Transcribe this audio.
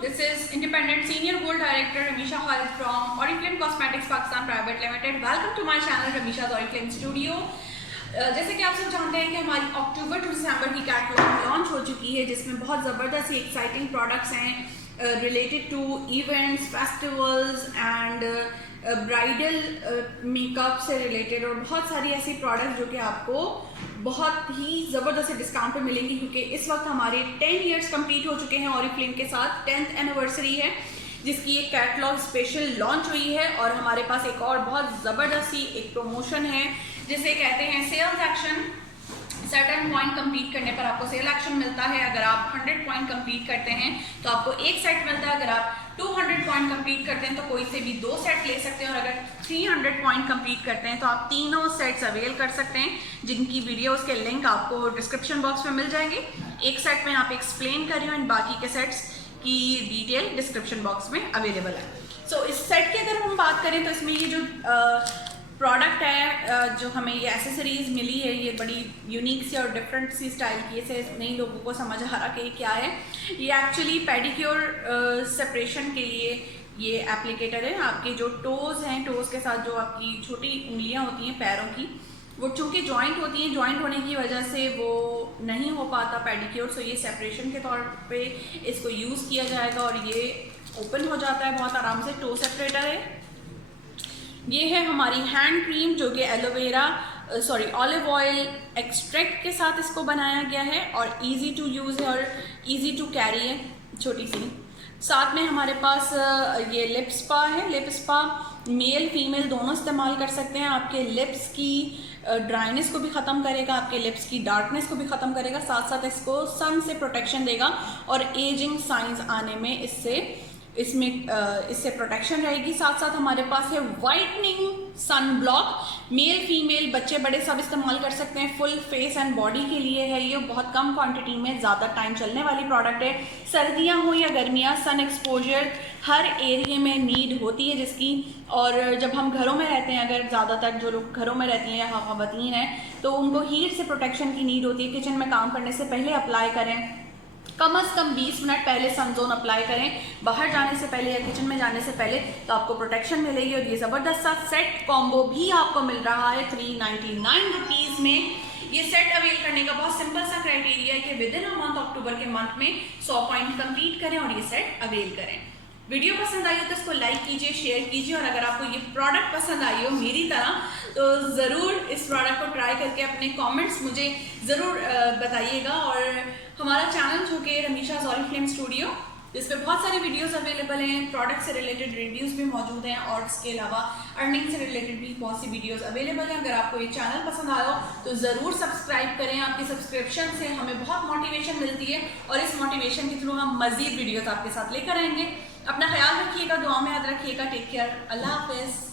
This is Independent Senior Gold Director Ramisha Khalid from Oriflame Cosmetics Pakistan Private Limited. Welcome to my channel Ramisha's Oriflame Studio. जैसे कि आप सब जानते हैं कि हमारी अक्टूबर टू दिसंबर की कैटलॉग लॉन्च हो चुकी है, जिसमें बहुत ज़बरदस्त एक्साइटिंग प्रोडक्ट्स हैं related to events, festivals and bridal makeup से रिलेटेड, और बहुत सारी ऐसी प्रोडक्ट्स जो कि आपको बहुत ही ज़बरदस्त डिस्काउंट पे मिलेंगी, क्योंकि इस वक्त हमारे 10 इयर्स कंप्लीट हो चुके हैं ऑरिफ्लेम के साथ। 10th एनिवर्सरी है जिसकी एक कैटलॉग स्पेशल लॉन्च हुई है, और हमारे पास एक और बहुत ज़बरदस्त सी एक प्रमोशन है जिसे कहते हैं sales action. Certain point complete करने पर आपको सेल एक्शन मिलता है। अगर आप 100 पॉइंट कंप्लीट करते हैं तो आपको एक सेट मिलता है। अगर आप 200 पॉइंट कंप्लीट करते हैं तो कोई से भी 2 सेट ले सकते हैं, और अगर 300 पॉइंट कंप्लीट करते हैं तो आप तीनों सेट्स अवेल कर सकते हैं, जिनकी वीडियोस के लिंक आपको डिस्क्रिप्शन बॉक्स में मिल जाएंगे। एक सेट में आप एक्सप्लेन कर रही हूँ, एंड बाकी के सेट्स की डिटेल डिस्क्रिप्शन बॉक्स में अवेलेबल है। सो इस सेट की अगर हम बात करें तो इसमें ये जो प्रोडक्ट है, जो हमें ये एसेसरीज मिली है, ये बड़ी यूनिक सी और डिफरेंट सी स्टाइल की, से नई लोगों को समझ आ रहा कि क्या है। ये एक्चुअली पेडिक्योर सेपरेशन के लिए ये एप्लीकेटर है। आपके जो टोज़ हैं, टोज़ के साथ जो आपकी छोटी उंगलियां होती हैं पैरों की, वो चूँकि जॉइंट होती हैं, जॉइंट होने की वजह से वो नहीं हो पाता पेडिक्योर। सो ये सेपरेशन के तौर पे इसको यूज़ किया जाएगा, और ये ओपन हो जाता है बहुत आराम से। टो सेपरेटर है। ये है हमारी हैंड क्रीम, जो कि एलोवेरा ऑलिव ऑयल एक्सट्रैक्ट के साथ इसको बनाया गया है, और इजी टू यूज़ है और इजी टू कैरी है, छोटी सी। साथ में हमारे पास ये लिप स्पा है। लिप स्पा मेल फीमेल दोनों इस्तेमाल कर सकते हैं। आपके लिप्स की ड्राइनेस को भी ख़त्म करेगा, आपके लिप्स की डार्कनेस को भी ख़त्म करेगा, साथ साथ इसको सन से प्रोटेक्शन देगा, और एजिंग साइंस आने में इससे प्रोटेक्शन रहेगी। साथ साथ हमारे पास है whitening sun block. Male female बच्चे बड़े सब इस्तेमाल कर सकते हैं। फुल फेस एंड बॉडी के लिए है ये। बहुत कम क्वांटिटी में ज़्यादा टाइम चलने वाली प्रोडक्ट है। सर्दियां हो या गर्मियां, सन एक्सपोजर हर एरिया में नीड होती है जिसकी। और जब हम घरों में रहते हैं, अगर ज़्यादातर जो लोग घरों में रहती हैं या ख़वातीन हैं, तो उनको हीट से प्रोटेक्शन की नीड होती है। किचन में काम करने से पहले अप्लाई करें, कम से कम 20 मिनट पहले सनजोन अप्लाई करें, बाहर जाने से पहले या किचन में जाने से पहले, तो आपको प्रोटेक्शन मिलेगी। और ये ज़बरदस्त सा सेट कॉम्बो भी आपको मिल रहा है 399 रुपीज़ में। ये सेट अवेल करने का बहुत सिंपल सा क्राइटेरिया है कि विद इन अ मंथ, अक्टूबर के मंथ में 100 पॉइंट कंप्लीट करें और ये सेट अवेल करें। वीडियो पसंद आई हो तो इसको लाइक कीजिए, शेयर कीजिए, और अगर आपको ये प्रोडक्ट पसंद आई हो मेरी तरह, तो ज़रूर इस प्रोडक्ट को ट्राई करके अपने कमेंट्स मुझे ज़रूर बताइएगा। और हमारा चैनल जो कि रमीशा's ऑरिफ्लेम स्टूडियो, जिसमें बहुत सारी वीडियोस अवेलेबल हैं, प्रोडक्ट से रिलेटेड रिव्यूज़ भी मौजूद हैं, और इसके अलावा अर्निंग से रिलेटेड भी बहुत सी वीडियोस अवेलेबल हैं। अगर आपको ये चैनल पसंद आया हो तो ज़रूर सब्सक्राइब करें। आपकी सब्सक्रिप्शन से हमें बहुत मोटिवेशन मिलती है, और इस मोटिवेशन के थ्रू हम मज़ीद वीडियोज़ आपके साथ लेकर आएंगे। अपना ख्याल रखिएगा, दुआ में याद रखिएगा। टेक केयर, अल्लाह हाफिज़।